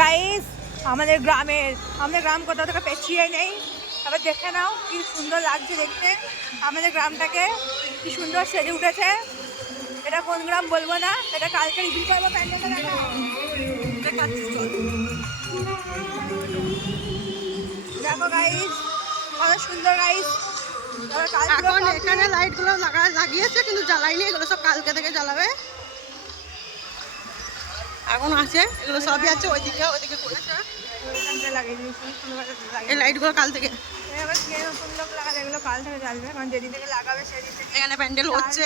Guys আমাদের গ্রাম কোথাও থেকে পেছিয়ে নেই। তবে দেখে নাও কি সুন্দর লাগছে দেখতে, আমাদের গ্রামটাকে কি সুন্দর সেজে উঠেছে। এটা কোন গ্রাম বলবো না, এটা কালকে রিভিউ করবো। প্যান্ডেলটা দেখো গাইস, কত সুন্দর গাইস। এখন এখানে লাইট গুলো লাগিয়েছে কিন্তু জ্বালাইনি, এগুলো সব কালকে থেকে জ্বালাবে। এখন আছে এগুলো সবই আছে, ওইদিকে করেছে এই লাইট গুলো কাল থেকে। এগুলো কাল থেকে জ্বালবে, কারণ যেদিন থেকে লাগাবে সেদিন থেকে এখানে প্যান্ডেল হচ্ছে,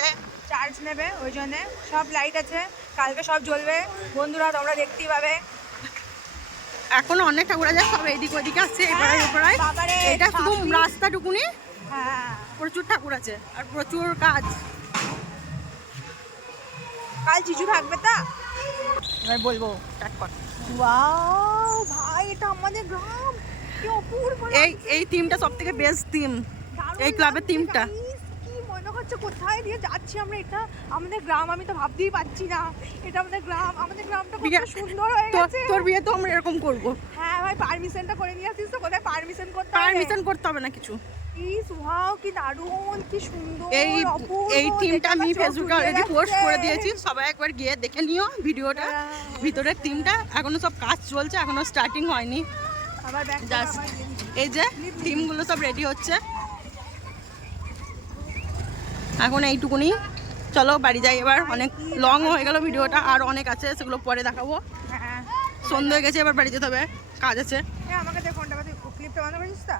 চার্জ নেবে, ওই জন্য সব লাইট আছে, কালকে সব জ্বলবে। বন্ধুরা তোমরা দেখতেই পাবে। এখন অনেক ঠাকুর আছে, সব এইদিকে ওইদিকে আছে। এটা শুধু রাস্তাটুকুনি, প্রচুর ঠাকুর আছে আর প্রচুর কাজ। কাল জিজু থাকবে তা এবার বলবো স্টার্ট কর। ওয়াও ভাই, এটা আমাদের গ্রাম, কি অপূর্ব। এই থিমটা সবথেকে বেস্ট থিম, এই ক্লাবের থিমটা। কি মনে হচ্ছে কোথায় দিয়ে যাচ্ছি আমরা, এটা আমাদের গ্রাম, আমি তো ভাবতেই পারছি না এটা আমাদের গ্রাম। আমাদের গ্রামটা কত সুন্দর হয়ে গেছে। তোর বিয়ে তো আমরা এরকম করব। হ্যাঁ ভাই, পারমিশনটা করে নিয়ে আসিস তো? কোথায় পারমিশন করতে হবে না কিছু। ইস ওয়াও, কি দারুণ, কি সুন্দর। এই থিমটা আমি ফেসবুকে অলরেডি পোস্ট করে দিয়েছি, সবাই একবার গিয়ে দেখে নিও ভিডিওটা। ভিতরের থিমটা এখনো সব কাজ চলছে, এখনো স্টার্টিং হয়নি। জাস্ট এই যে থিমগুলো সব রেডি হচ্ছে এখন, এইটুকুনি। চলো বাড়ি যাই এবার, অনেক লং হয়ে গেল ভিডিওটা, আর অনেক আছে, সেগুলো পরে দেখাবো। সন্ধ্যা হয়ে গেছে, এবার বাড়ি যেতে হবে, কাজ আছে। আমাকে ফোনটা ক্লিপটা বন্ধ করেছিস তা?